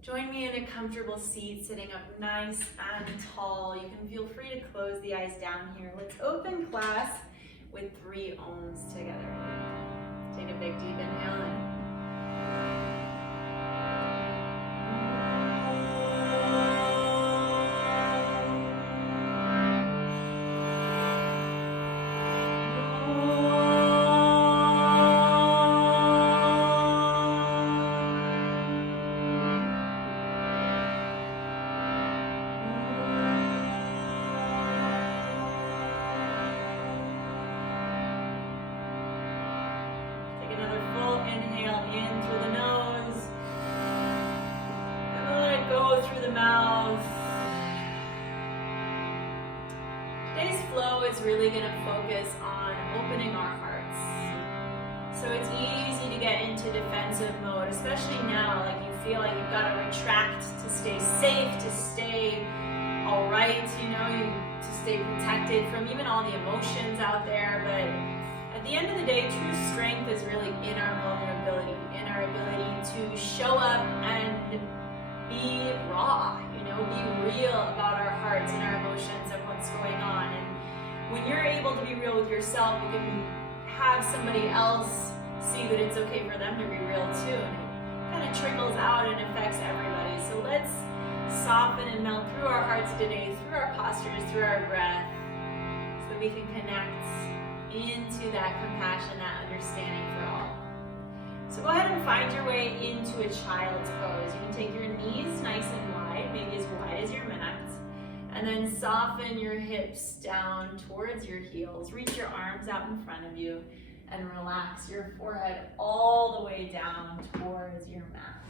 Join me in a comfortable seat, sitting up nice and tall. You can feel free to close the eyes down here. Let's open class with 3 ohms together. Take a big deep inhale in. Really going to focus on opening our hearts. So it's easy to get into defensive mode, especially now, like you feel like you've got to retract to stay safe, to stay all right, to stay protected from even all the emotions out there. But at the end of the day, true strength is really in our vulnerability, in our ability to show up and be raw, be real about our hearts and our emotions and what's going on. And when you're able to be real with yourself, you can have somebody else see that it's okay for them to be real too, and it kind of trickles out and affects everybody. So let's soften and melt through our hearts today, through our postures, through our breath, so that we can connect into that compassion, that understanding for all. So go ahead and find your way into a child's pose. You can take your knees nice and wide, maybe as wide as your mat. And then soften your hips down towards your heels. Reach your arms out in front of you and relax your forehead all the way down towards your mat.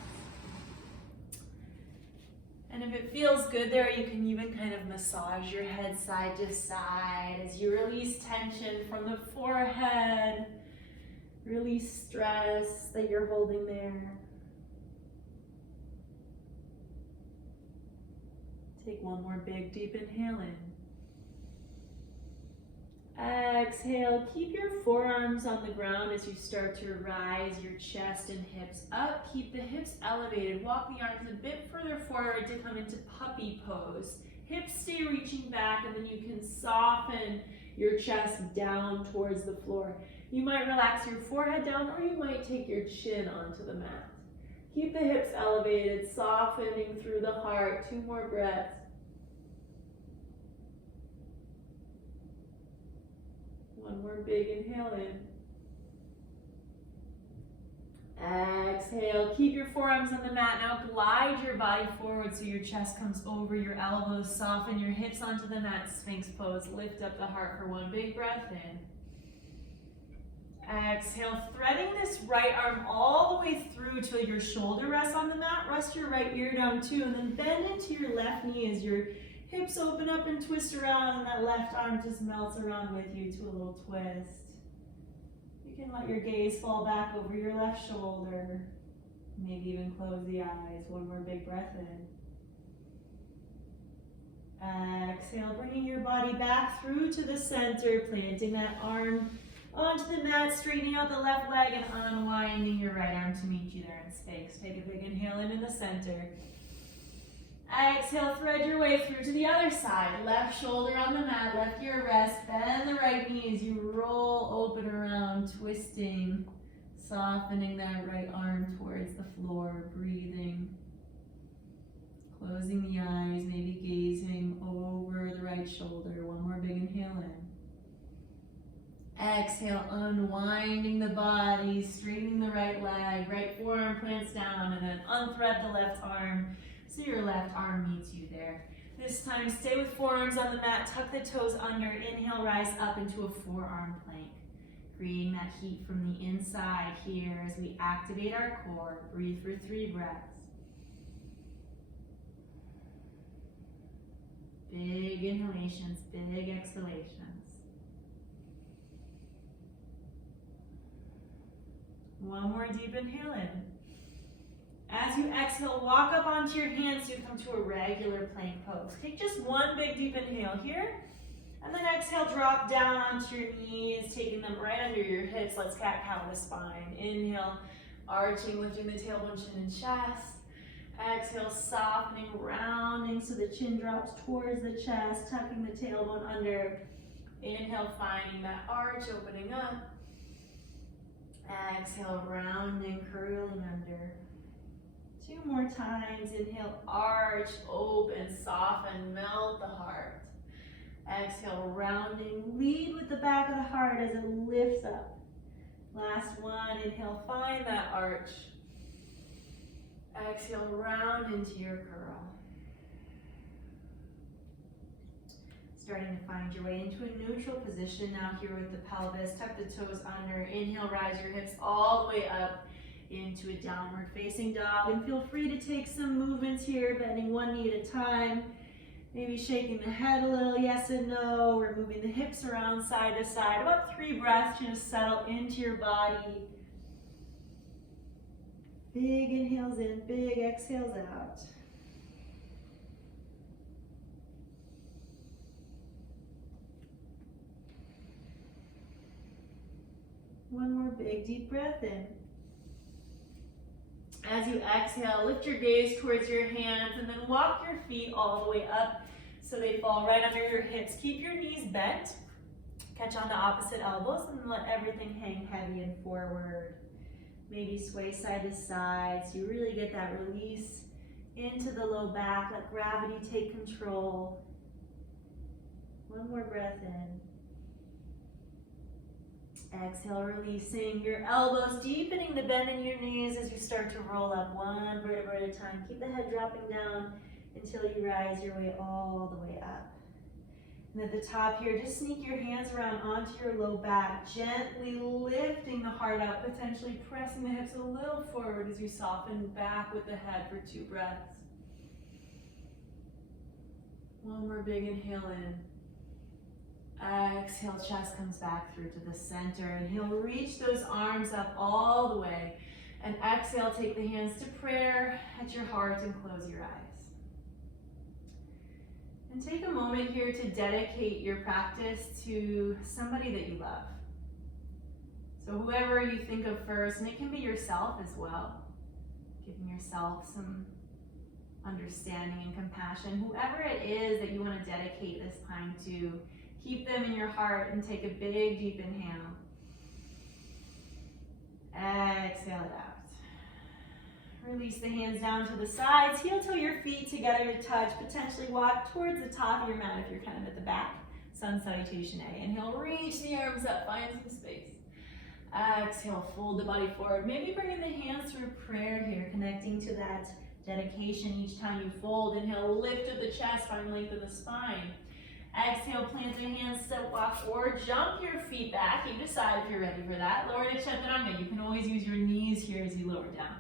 And if it feels good there, you can even kind of massage your head side to side as you release tension from the forehead, release stress that you're holding there. Take one more big deep inhale in. Exhale, keep your forearms on the ground as you start to rise your chest and hips up. Keep the hips elevated. Walk the arms a bit further forward to come into puppy pose. Hips stay reaching back, and then you can soften your chest down towards the floor. You might relax your forehead down, or you might take your chin onto the mat. Keep the hips elevated, softening through the heart. 2 more breaths. One more big inhale in. Exhale, keep your forearms on the mat. Now glide your body forward so your chest comes over your elbows. Soften your hips onto the mat, Sphinx pose. Lift up the heart for 1 big breath in. Exhale, threading this right arm all the way through till your shoulder rests on the mat. Rest your right ear down too, and then bend into your left knee as your hips open up and twist around, and that left arm just melts around with you to a little twist. You can let your gaze fall back over your left shoulder. Maybe even close the eyes. 1 more big breath in. Exhale, bringing your body back through to the center, planting that arm onto the mat, straightening out the left leg and unwinding your right arm to meet you there in Sphinx. Take a big inhale in the center. Exhale, thread your way through to the other side. Left shoulder on the mat, left ear rest. Bend the right knee as you roll open around, twisting, softening that right arm towards the floor, breathing. Closing the eyes, maybe gazing over the right shoulder. 1 more big inhale in. Exhale, unwinding the body, straightening the right leg, right forearm plants down, and then unthread the left arm so your left arm meets you there. This time, stay with forearms on the mat, tuck the toes under, inhale, rise up into a forearm plank. Creating that heat from the inside here as we activate our core. Breathe for 3 breaths. Big inhalations, big exhalations. One more deep inhale in. As you exhale, walk up onto your hands so you come to a regular plank pose. Take just 1 big deep inhale here. And then exhale, drop down onto your knees, taking them right under your hips. Let's cat-cow the spine. Inhale, arching, lifting the tailbone, chin, and chest. Exhale, softening, rounding so the chin drops towards the chest, tucking the tailbone under. Inhale, finding that arch, opening up. Exhale, rounding, curling under. 2 more times. Inhale, arch, open, soften, melt the heart. Exhale, rounding, lead with the back of the heart as it lifts up. Last one. Inhale, find that arch. Exhale, round into your curl. Starting to find your way into a neutral position now here with the pelvis. Tuck the toes under. Inhale, rise your hips all the way up into a downward facing dog. And feel free to take some movements here, bending one knee at a time. Maybe shaking the head a little, yes and no. We're moving the hips around side to side. About 3 breaths to just settle into your body. Big inhales in, big exhales out. One more big deep breath in. As you exhale, lift your gaze towards your hands and then walk your feet all the way up so they fall right under your hips. Keep your knees bent. Catch on the opposite elbows and let everything hang heavy and forward. Maybe sway side to side so you really get that release into the low back. Let gravity take control. One more breath in. Exhale, releasing your elbows, deepening the bend in your knees as you start to roll up one vertebra at a time. Keep the head dropping down until you rise your way all the way up. And at the top here, just sneak your hands around onto your low back, gently lifting the heart up, potentially pressing the hips a little forward as you soften back with the head for 2 breaths. One more big inhale in. Exhale, chest comes back through to the center. Inhale, reach those arms up all the way. And exhale, take the hands to prayer at your heart and close your eyes. And take a moment here to dedicate your practice to somebody that you love. So whoever you think of first, and it can be yourself as well. Giving yourself some understanding and compassion. Whoever it is that you want to dedicate this time to, keep them in your heart and take a big, deep inhale. Exhale it out. Release the hands down to the sides. Heel toe your feet together to touch. Potentially walk towards the top of your mat if you're kind of at the back. Sun salutation A. Inhale, reach the arms up, find some space. Exhale, fold the body forward. Maybe bringing the hands through prayer here, connecting to that dedication each time you fold. Inhale, lift of the chest, find length of the spine. Exhale, plant the hands, step, walk, or jump your feet back. You decide if you're ready for that. Lower to chaturanga. You can always use your knees here as you lower down.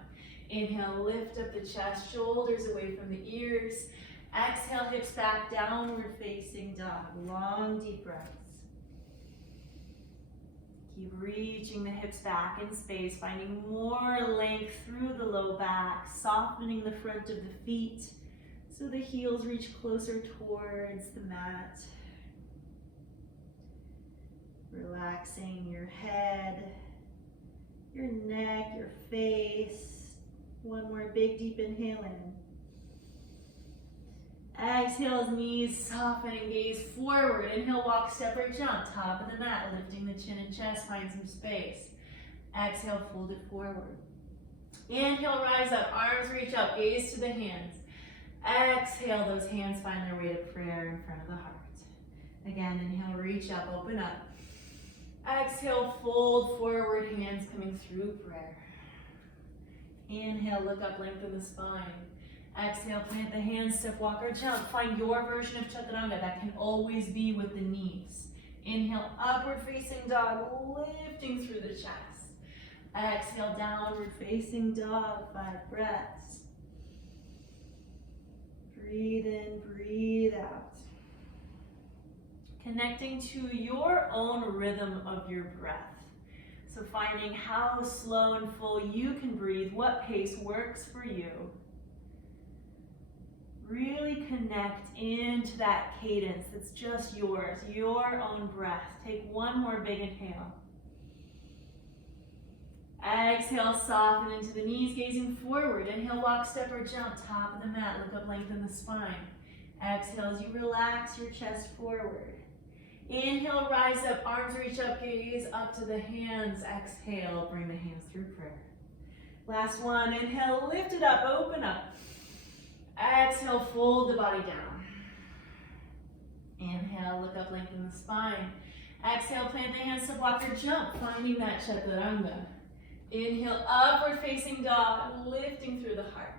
Inhale, lift up the chest, shoulders away from the ears. Exhale, hips back, downward facing dog. Long, deep breaths. Keep reaching the hips back in space, finding more length through the low back, softening the front of the feet so the heels reach closer towards the mat. Relaxing your head, your neck, your face. One more big deep inhale in. Exhale as knees soften and gaze forward. Inhale, walk, step or jump, top of the mat, lifting the chin and chest, find some space. Exhale, fold it forward. Inhale, rise up, arms reach up, gaze to the hands. Exhale, those hands find their way to prayer in front of the heart. Again, inhale, reach up, open up. Exhale, fold forward, hands coming through prayer. Inhale, look up, lengthen the spine. Exhale, plant the hands, step, walk, or jump. Find your version of chaturanga. That can always be with the knees. Inhale, upward facing dog, lifting through the chest. Exhale, downward facing dog, 5 breaths. Breathe in, breathe out. Connecting to your own rhythm of your breath. So finding how slow and full you can breathe, what pace works for you. Really connect into that cadence that's just yours, your own breath. Take one more big inhale. Exhale, soften into the knees, gazing forward. Inhale, walk, step, or jump, top of the mat. Look up, lengthen the spine. Exhale as you relax your chest forward. Inhale, rise up, arms reach up, gaze up to the hands. Exhale, bring the hands through prayer. Last one, inhale, lift it up, open up. Exhale, fold the body down. Inhale, look up, lengthen the spine. Exhale, plant the hands to block or jump, finding that chaturanga. Inhale, upward facing dog, lifting through the heart.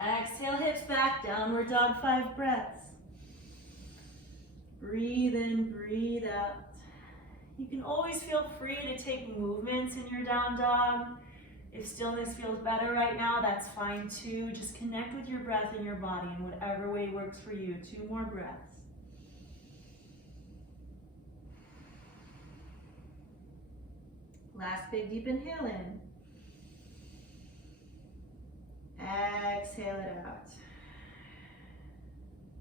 Exhale, hips back, downward dog, 5 breaths. Breathe in, breathe out. You can always feel free to take movements in your down dog. If stillness feels better right now, that's fine too. Just connect with your breath and your body in whatever way works for you. 2 more breaths. Last big deep inhale in. Exhale it out.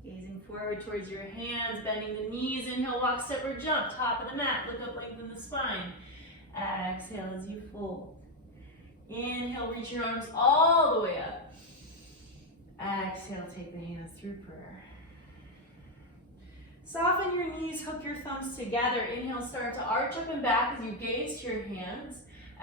Gazing forward towards your hands, bending the knees. Inhale, walk, step, or jump. Top of the mat, look up, lengthen the spine. Exhale as you fold. Inhale, reach your arms all the way up. Exhale, take the hands through prayer. Soften your knees, hook your thumbs together. Inhale, start to arch up and back as you gaze to your hands.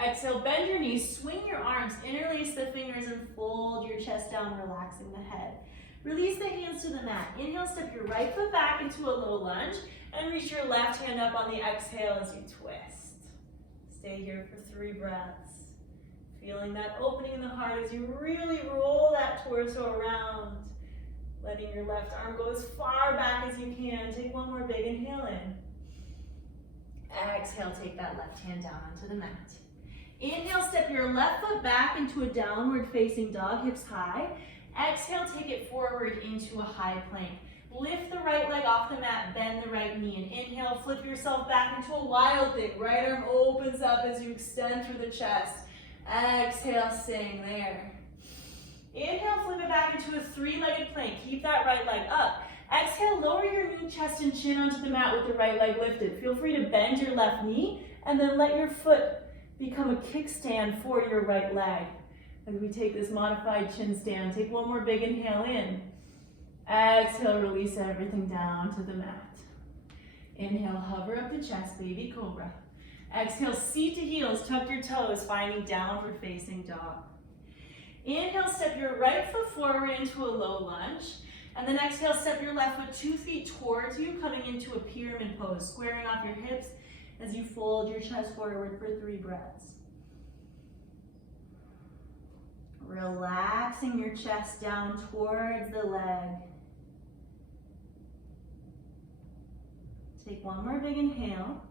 Exhale, bend your knees, swing your arms, interlace the fingers, and fold your chest down, relaxing the head. Release the hands to the mat. Inhale, step your right foot back into a low lunge, and reach your left hand up on the exhale as you twist. Stay here for 3 breaths. Feeling that opening in the heart as you really roll that torso around. Letting your left arm go as far back as you can. Take 1 more big inhale in. Exhale, take that left hand down onto the mat. Inhale, step your left foot back into a downward facing dog, hips high. Exhale, take it forward into a high plank. Lift the right leg off the mat, bend the right knee, and inhale, flip yourself back into a wild thing. Right arm opens up as you extend through the chest. Exhale, staying there. Inhale, flip it back into a 3-legged plank. Keep that right leg up. Exhale, lower your knee, chest, and chin onto the mat with the right leg lifted. Feel free to bend your left knee and then let your foot become a kickstand for your right leg. As we take this modified chin stand, take 1 more big inhale in. Exhale, release everything down to the mat. Inhale, hover up the chest, baby cobra. Exhale, seat to heels, tuck your toes, finding downward facing dog. Inhale, step your right foot forward into a low lunge. And then exhale, step your left foot 2 feet towards you, coming into a pyramid pose, squaring off your hips as you fold your chest forward for 3 breaths. Relaxing your chest down towards the leg. Take 1 more big inhale.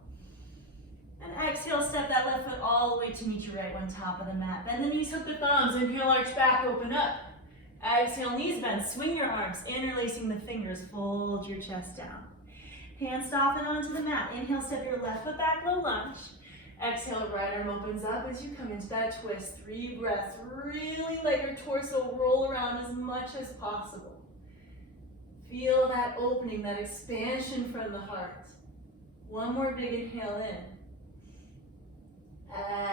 And exhale, step that left foot all the way to meet your right one, top of the mat. Bend the knees, hook the thumbs. Inhale, arch back, open up. Exhale, knees bend, swing your arms, interlacing the fingers, fold your chest down. Hands soften onto the mat. Inhale, step your left foot back, low lunge. Exhale, right arm opens up as you come into that twist. 3 breaths. Really let your torso roll around as much as possible. Feel that opening, that expansion from the heart. 1 more big inhale in.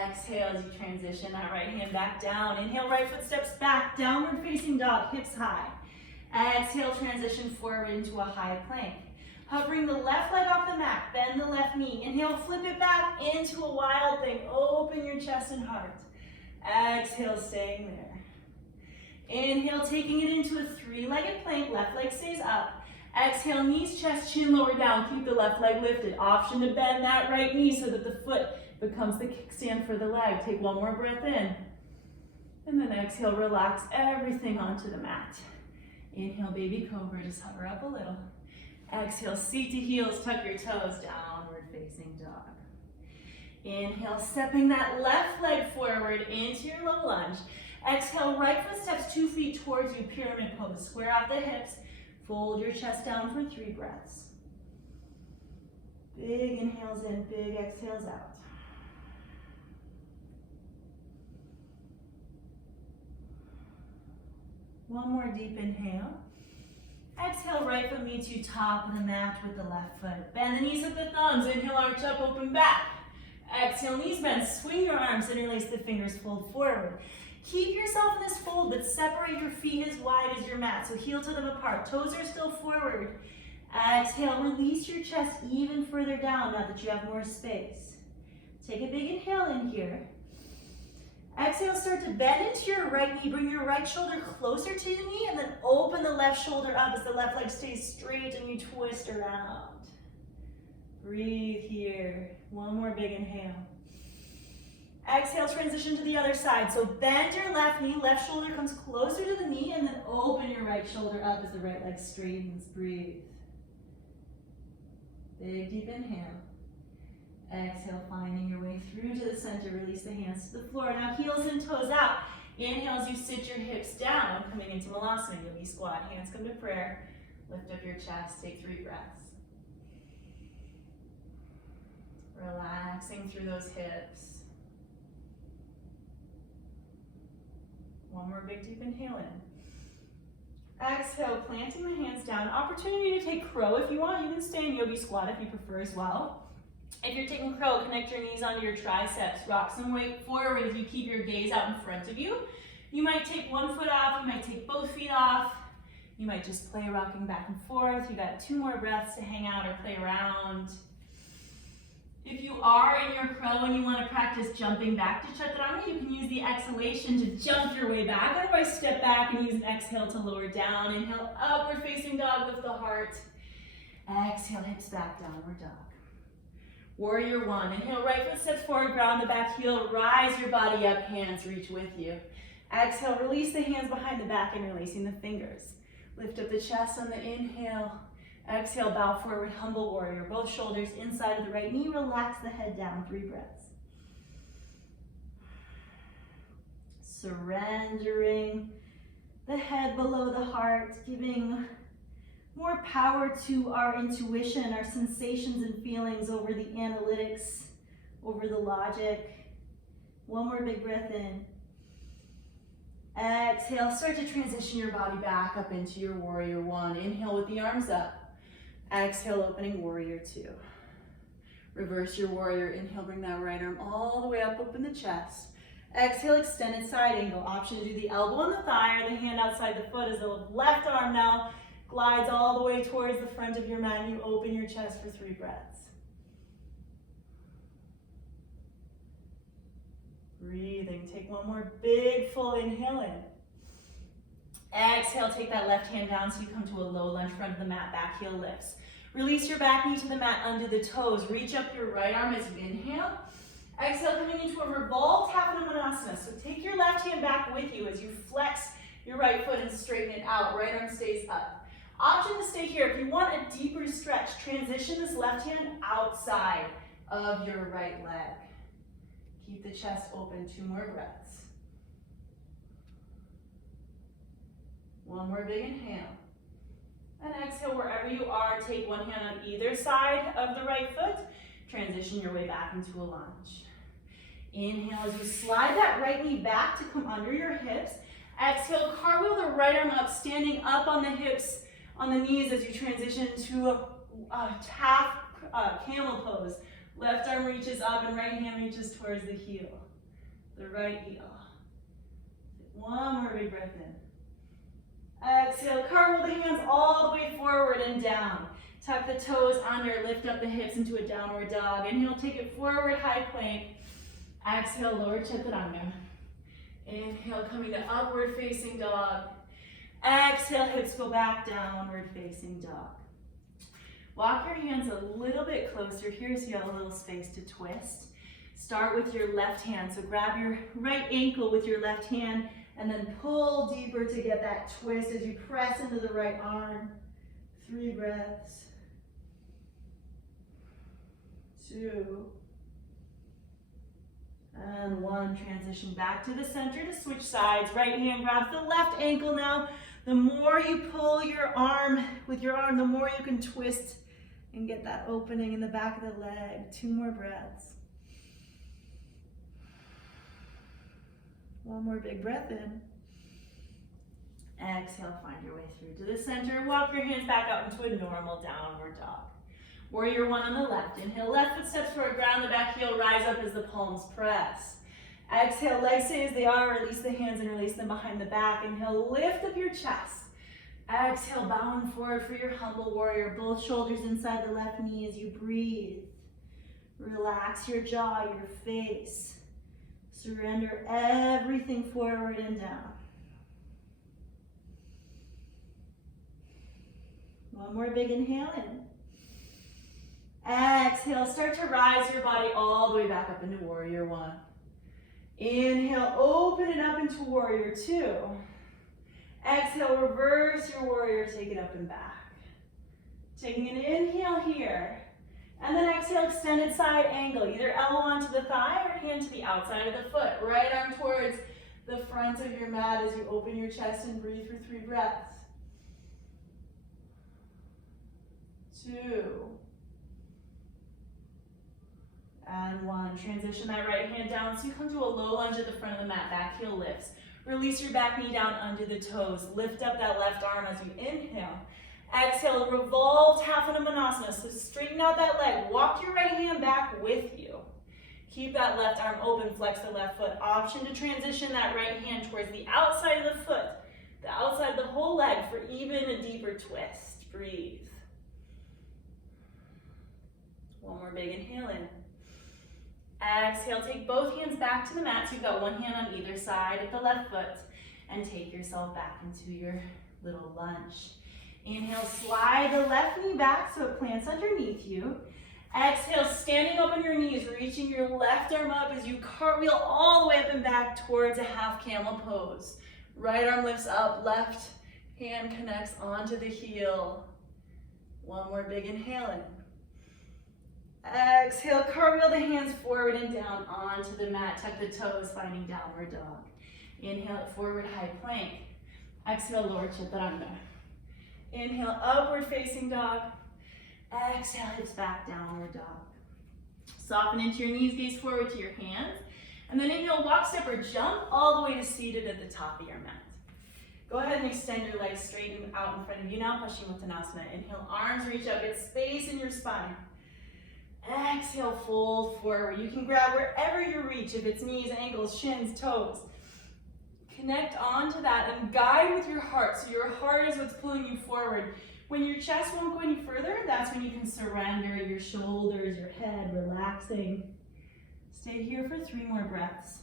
Exhale as you transition that right hand back down. Inhale, right foot steps back, downward facing dog, hips high. Exhale, transition forward into a high plank. Hovering the left leg off the mat, bend the left knee. Inhale, flip it back into a wild thing. Open your chest and heart. Exhale, staying there. Inhale, taking it into a 3-legged plank. Left leg stays up. Exhale, knees, chest, chin, lower down. Keep the left leg lifted. Option to bend that right knee so that the foot becomes the kickstand for the leg. Take 1 more breath in. And then exhale, relax everything onto the mat. Inhale, baby cobra, just hover up a little. Exhale, seat to heels, tuck your toes, downward facing dog. Inhale, stepping that left leg forward into your low lunge. Exhale, right foot steps 2 feet towards you, pyramid pose. Square out the hips, fold your chest down for 3 breaths. Big inhales in, big exhales out. One more deep inhale. Exhale, right foot meets you top of the mat with the left foot. Bend the knees with the thumbs. Inhale, arch up, open back. Exhale, knees bend, swing your arms, interlace the fingers, fold forward. Keep yourself in this fold, but separate your feet as wide as your mat, so heel to them apart. Toes are still forward. Exhale, release your chest even further down now that you have more space. Take a big inhale in here. Exhale, start to bend into your right knee. Bring your right shoulder closer to the knee and then open the left shoulder up as the left leg stays straight and you twist around. Breathe here. One more big inhale. Exhale, transition to the other side. So bend your left knee, left shoulder comes closer to the knee, and then open your right shoulder up as the right leg straightens. Breathe. Big, deep inhale. Exhale, finding your way through to the center. Release the hands to the floor. Now heels and toes out. Inhale as you sit your hips down, coming into Milazzo, Yogi squat. Hands come to prayer. Lift up your chest. Take 3 breaths. Relaxing through those hips. One more big deep inhale in. Exhale, planting the hands down. Opportunity to take crow if you want. You can stay in yogi squat if you prefer as well. If you're taking crow, connect your knees onto your triceps. Rock some weight forward as you keep your gaze out in front of you. You might take one foot off. You might take both feet off. You might just play rocking back and forth. You got 2 more breaths to hang out or play around. If you are in your crow and you want to practice jumping back to chaturanga, you can use the exhalation to jump your way back. Otherwise, step back and use an exhale to lower down. Inhale, upward facing dog, lift the heart. Exhale, hips back, downward dog. Warrior 1. Inhale, right foot steps forward, ground the back heel, rise your body up, hands reach with you. Exhale, release the hands behind the back, interlacing the fingers. Lift up the chest on the inhale. Exhale, bow forward, humble warrior. Both shoulders inside of the right knee. Relax the head down. 3 breaths. Surrendering the head below the heart, giving more power to our intuition, our sensations and feelings over the analytics, over the logic. One more big breath in. Exhale, start to transition your body back up into your warrior 1. Inhale with the arms up. Exhale, opening warrior 2. Reverse your warrior. Inhale, bring that right arm all the way up, open the chest. Exhale, extended side angle. Option to do the elbow on the thigh or the hand outside the foot as the left arm now glides all the way towards the front of your mat and you open your chest for 3 breaths. Breathing. Take one more big full inhale in. Exhale, take that left hand down so you come to a low lunge, front of the mat, back heel lifts. Release your back knee to the mat under the toes. Reach up your right arm as you inhale. Exhale, coming into a revolved half Manasana. So take your left hand back with you as you flex your right foot and straighten it out. Right arm stays up. Option to stay here. If you want a deeper stretch, transition this left hand outside of your right leg. Keep the chest open. 2 more breaths. One more big inhale. And exhale, wherever you are, take one hand on either side of the right foot. Transition your way back into a lunge. Inhale as you slide that right knee back to come under your hips. Exhale, cartwheel the right arm up, standing up on the hips, on the knees as you transition to a camel pose. Left arm reaches up and right hand reaches towards the heel. The right heel. One more big breath in. Exhale, cartwheel the hands all the way forward and down. Tuck the toes under, lift up the hips into a downward dog. Inhale, take it forward, high plank. Exhale, lower chaturanga. Inhale, coming to upward facing dog. Exhale, hips go back, downward facing dog. Walk your hands a little bit closer here so you have a little space to twist. Start with your left hand. So grab your right ankle with your left hand and then pull deeper to get that twist as you press into the right arm. 3 breaths. 2. And 1. Transition back to the center to switch sides. Right hand grabs the left ankle now. The more you pull your arm with your arm, the more you can twist and get that opening in the back of the leg. 2 more breaths. 1 more big breath in. Exhale, find your way through to the center. Walk your hands back out into a normal downward dog. Warrior one on the left. Inhale, left foot steps forward, ground the back heel, rise up as the palms press. Exhale, legs stay as they are, release the hands and release them behind the back. Inhale, lift up your chest. Exhale, bowing forward for your humble warrior. Both shoulders inside the left knee as you breathe. Relax your jaw, your face. Surrender everything forward and down. One more big inhale in. Exhale, start to rise your body all the way back up into warrior one. Inhale, open it up into warrior two. Exhale, reverse your warrior, take it up and back. Taking an inhale here. And then exhale, extended side angle. Either elbow onto the thigh or hand to the outside of the foot. Right arm towards the front of your mat as you open your chest and breathe for 3 breaths. 2. And 1. Transition that right hand down so you come to a low lunge at the front of the mat. Back heel lifts. Release your back knee down under the toes. Lift up that left arm as you inhale. Exhale, revolved half in a Manasana. So straighten out that leg. Walk your right hand back with you. Keep that left arm open. Flex the left foot. Option to transition that right hand towards the outside of the foot. The outside of the whole leg for even a deeper twist. Breathe. One more big inhale in. Exhale, take both hands back to the mat. So you've got one hand on either side of the left foot. And take yourself back into your little lunge. Inhale, slide the left knee back so it plants underneath you. Exhale, standing up on your knees, reaching your left arm up as you cartwheel all the way up and back towards a half camel pose. Right arm lifts up, left hand connects onto the heel. One more big inhale in. Exhale, cartwheel the hands forward and down onto the mat. Tuck the toes, finding downward dog. Inhale, forward high plank. Exhale, lower chaturanga. Inhale, upward facing dog. Exhale, hips back, downward dog. Soften into your knees, gaze forward to your hands. And then inhale, walk, step, or jump all the way to seated at the top of your mat. Go ahead and extend your legs straight and out in front of you now, Paschimottanasana. Inhale, arms reach up, get space in your spine. Exhale, fold forward. You can grab wherever you reach, if it's knees, ankles, shins, toes. Connect onto that and guide with your heart. So your heart is what's pulling you forward. When your chest won't go any further, that's when you can surrender your shoulders, your head, relaxing. Stay here for 3 more breaths.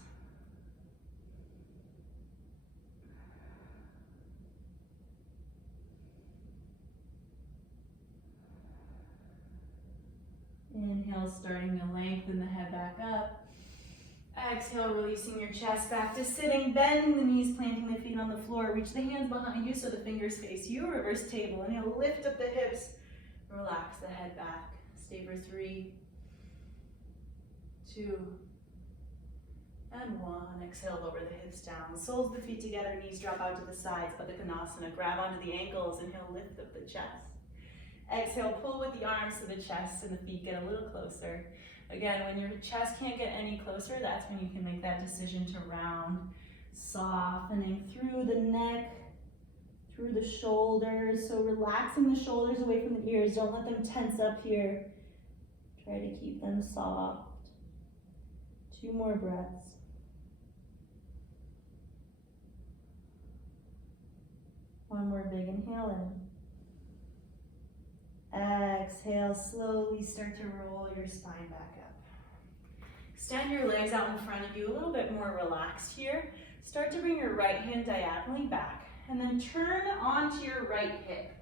Inhale, starting to lengthen the head back up. Exhale, releasing your chest back to sitting, bending the knees, planting the feet on the floor. Reach the hands behind you so the fingers face you. Reverse table. Inhale, lift up the hips. Relax the head back. Stay for 3, 2, and 1. Exhale, lower the hips down. Soles of the feet together, knees drop out to the sides. Baddha Konasana. Grab onto the ankles. Inhale, lift up the chest. Exhale, pull with the arms so the chest and the feet get a little closer. Again, when your chest can't get any closer, that's when you can make that decision to round. Softening through the neck, through the shoulders. So relaxing the shoulders away from the ears. Don't let them tense up here. Try to keep them soft. 2 more breaths. One more big inhale in. Exhale, slowly start to roll your spine back up. Extend your legs out in front of you, a little bit more relaxed here. Start to bring your right hand diagonally back and then turn onto your right hip.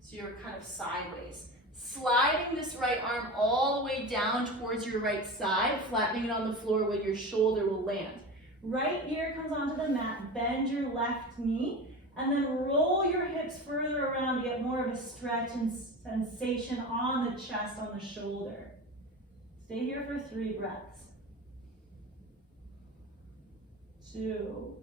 So you're kind of sideways. Sliding this right arm all the way down towards your right side, flattening it on the floor where your shoulder will land. Right ear comes onto the mat, bend your left knee, and then roll your hips further around to get more of a stretch and sensation on the chest, on the shoulder. Stay here for 3 breaths. 2.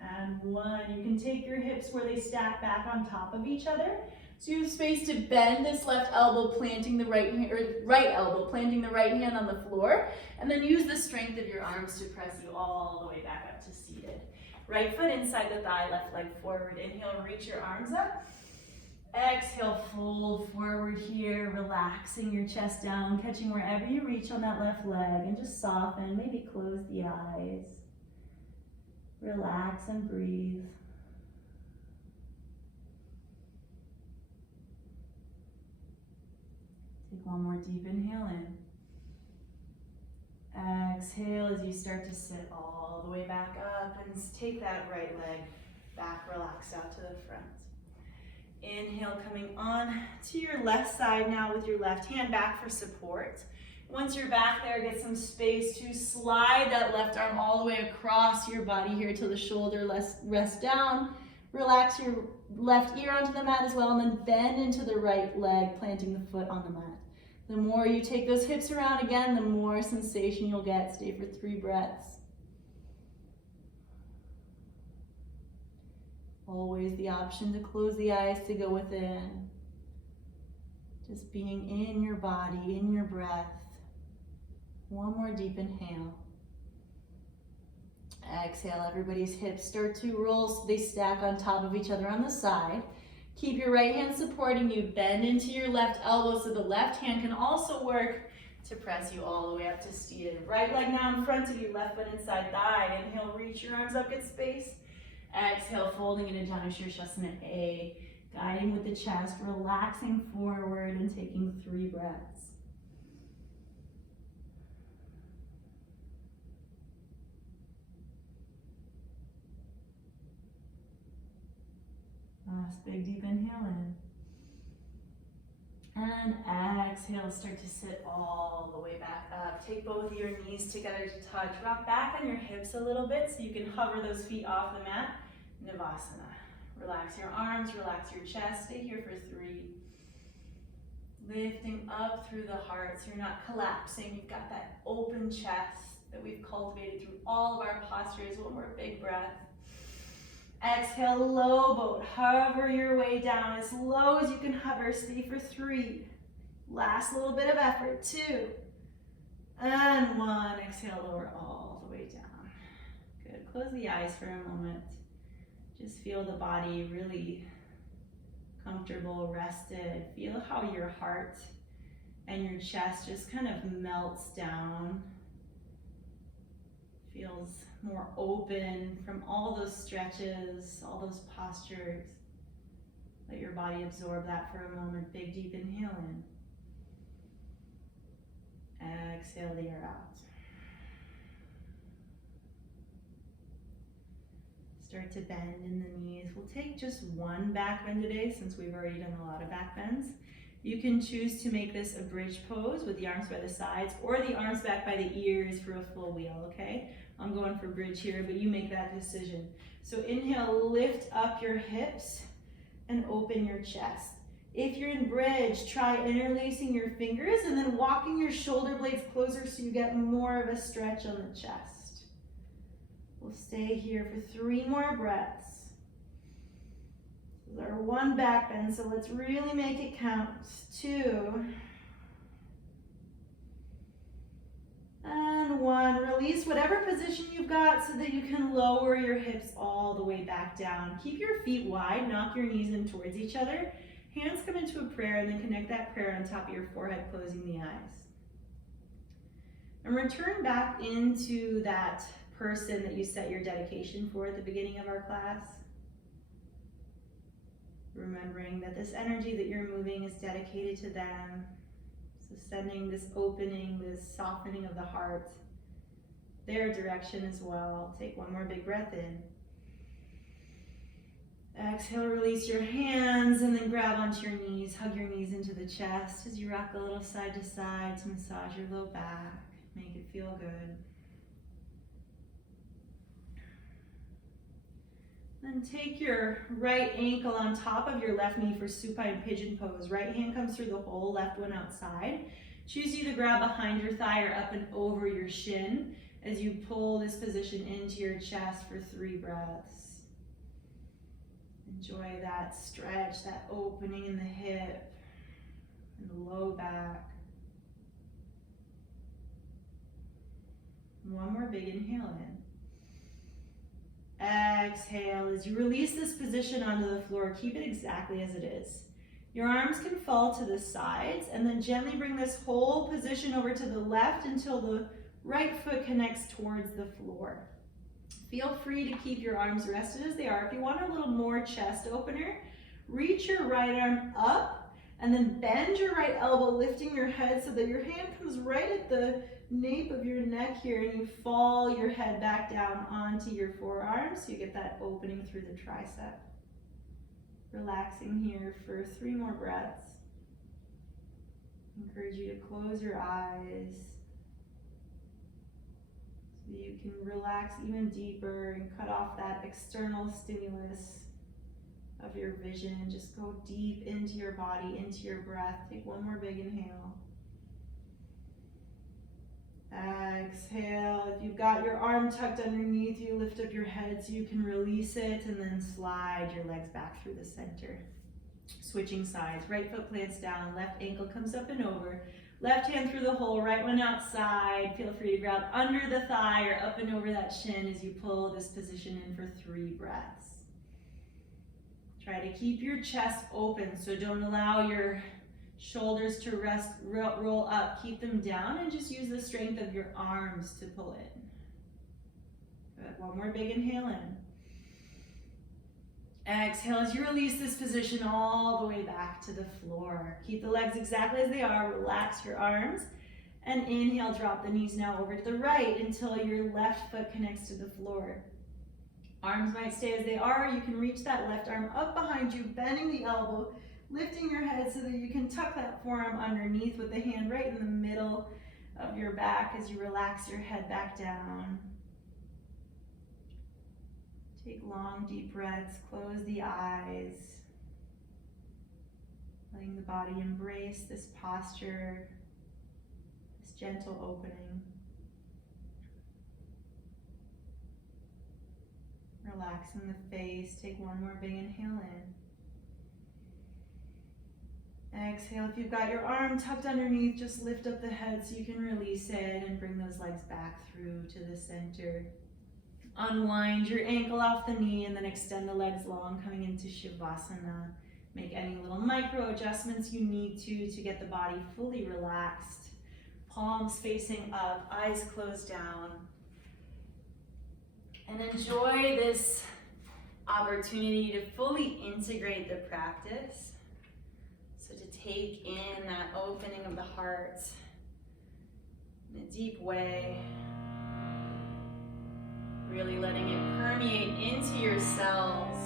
And 1. You can take your hips where they stack back on top of each other. So you have space to bend this left elbow, planting the right elbow, planting the right hand on the floor, and then use the strength of your arms to press you all the way back up to seated. Right foot inside the thigh, left leg forward. Inhale, reach your arms up. Exhale, fold forward here, relaxing your chest down, catching wherever you reach on that left leg, and just soften, maybe close the eyes. Relax and breathe. Take one more deep inhale in. Exhale as you start to sit all the way back up and take that right leg back, relaxed out to the front. Inhale, coming on to your left side now with your left hand back for support. Once you're back there, get some space to slide that left arm all the way across your body here till the shoulder rest down. Relax your left ear onto the mat as well, and then bend into the right leg, planting the foot on the mat. The more you take those hips around again, the more sensation you'll get. Stay for 3 breaths. Always the option to close the eyes to go within. Just being in your body, in your breath. One more deep inhale. Exhale, everybody's hips start to roll so they stack on top of each other on the side. Keep your right hand supporting you. Bend into your left elbow so the left hand can also work to press you all the way up to seated. Right leg now in front of you, left foot inside thigh. Inhale, reach your arms up, get space. Exhale, folding into Shavasana A. Guiding with the chest, relaxing forward and taking 3 breaths. Last big deep inhale in. And exhale, start to sit all the way back up. Take both of your knees together to touch. Rock back on your hips a little bit so you can hover those feet off the mat. Navasana. Relax your arms, relax your chest. Stay here for 3. Lifting up through the heart so you're not collapsing. You've got that open chest that we've cultivated through all of our postures. One more big breath. Exhale, low boat. Hover your way down as low as you can hover. Stay for 3. Last little bit of effort. 2. And 1. Exhale, lower all the way down. Good. Close the eyes for a moment. Just feel the body really comfortable, rested. Feel how your heart and your chest just kind of melts down. Feels more open from all those stretches, all those postures. Let your body absorb that for a moment. Big deep inhale in. Exhale the air out. Start to bend in the knees. We'll take just 1 back bend today since we've already done a lot of back bends. You can choose to make this a bridge pose with the arms by the sides or the arms back by the ears for a full wheel, okay? I'm going for bridge here, but you make that decision. So inhale, lift up your hips and open your chest. If you're in bridge, try interlacing your fingers and then walking your shoulder blades closer so you get more of a stretch on the chest. We'll stay here for 3 more breaths. This is our 1 back bend, so let's really make it count. 2. And 1. Release whatever position you've got so that you can lower your hips all the way back down. Keep your feet wide, knock your knees in towards each other. Hands come into a prayer and then connect that prayer on top of your forehead, closing the eyes. And return back into that person that you set your dedication for at the beginning of our class. Remembering that this energy that you're moving is dedicated to them. So sending this opening, this softening of the heart, their direction as well. Take 1 more big breath in. Exhale, release your hands and then grab onto your knees. Hug your knees into the chest as you rock a little side to side to massage your low back. Make it feel good. Then take your right ankle on top of your left knee for Supine Pigeon Pose. Right hand comes through the hole, left one outside. Choose you to grab behind your thigh or up and over your shin as you pull this position into your chest for 3 breaths. Enjoy that stretch, that opening in the hip and the low back. 1 more big inhale in. Exhale as you release this position onto the floor. Keep it exactly as it is. Your arms can fall to the sides, and then gently bring this whole position over to the left until the right foot connects towards the floor. Feel free to keep your arms rested as they are. If you want a little more chest opener, reach your right arm up and then bend your right elbow, lifting your head so that your hand comes right at the nape of your neck here, and you fall your head back down onto your forearm so you get that opening through the tricep. Relaxing here for 3 more breaths. Encourage you to close your eyes so you can relax even deeper and cut off that external stimulus of your vision. Just go deep into your body, into your breath. Take 1 more big inhale. Exhale. If you've got your arm tucked underneath you, lift up your head so you can release it, and then slide your legs back through the center. Switching sides. Right foot plants down, left ankle comes up and over. Left hand through the hole, right one outside. Feel free to grab under the thigh or up and over that shin as you pull this position in for 3 breaths. Try to keep your chest open, so don't allow your shoulders to roll up. Keep them down and just use the strength of your arms to pull it. Good. 1 more big inhale in. Exhale as you release this position all the way back to the floor. Keep the legs exactly as they are. Relax your arms. And inhale, drop the knees now over to the right until your left foot connects to the floor. Arms might stay as they are. You can reach that left arm up behind you, bending the elbow, lifting your head so that you can tuck that forearm underneath with the hand right in the middle of your back as you relax your head back down. Take long, deep breaths. Close the eyes. Letting the body embrace this posture, this gentle opening. Relaxing the face. Take 1 more big inhale in. Exhale. If you've got your arm tucked underneath, just lift up the head so you can release it and bring those legs back through to the center. Unwind your ankle off the knee and then extend the legs long, coming into Shavasana. Make any little micro adjustments you need to get the body fully relaxed. Palms facing up, eyes closed down. And enjoy this opportunity to fully integrate the practice. So to take in that opening of the heart in a deep way. Really letting it permeate into your cells.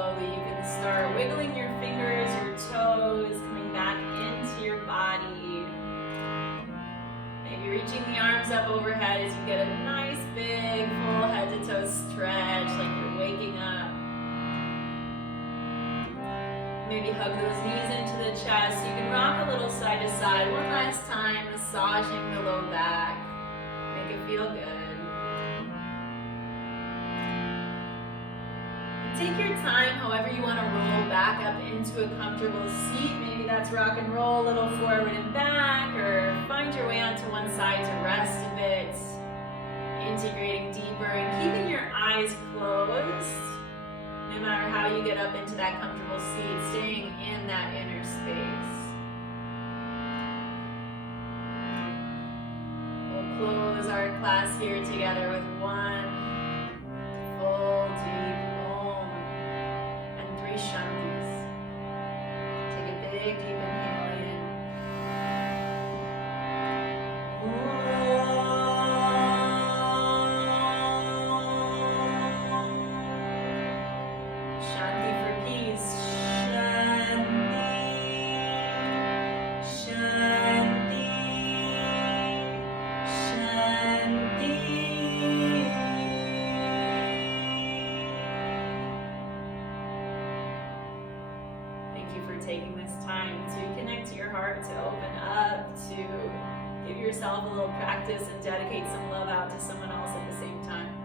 slowly you can start wiggling your fingers, your toes, coming back into your body. Maybe reaching the arms up overhead as you get a nice big full head to toe stretch like you're waking up. Maybe hug those knees into the chest. You can rock a little side to side one last time, massaging the low back. Make it feel good. Take your time, however you want to roll back up into a comfortable seat. Maybe that's rock and roll, a little forward and back, or find your way onto one side to rest a bit. Integrating deeper and keeping your eyes closed. No matter how you get up into that comfortable seat, staying in that inner space. We'll close our class here together with one full deep Shantis. Take a big deep inhale in. Shanti for peace. Shanti. Shanti. Shanti. Taking this time to connect to your heart, to open up, to give yourself a little practice and dedicate some love out to someone else at the same time.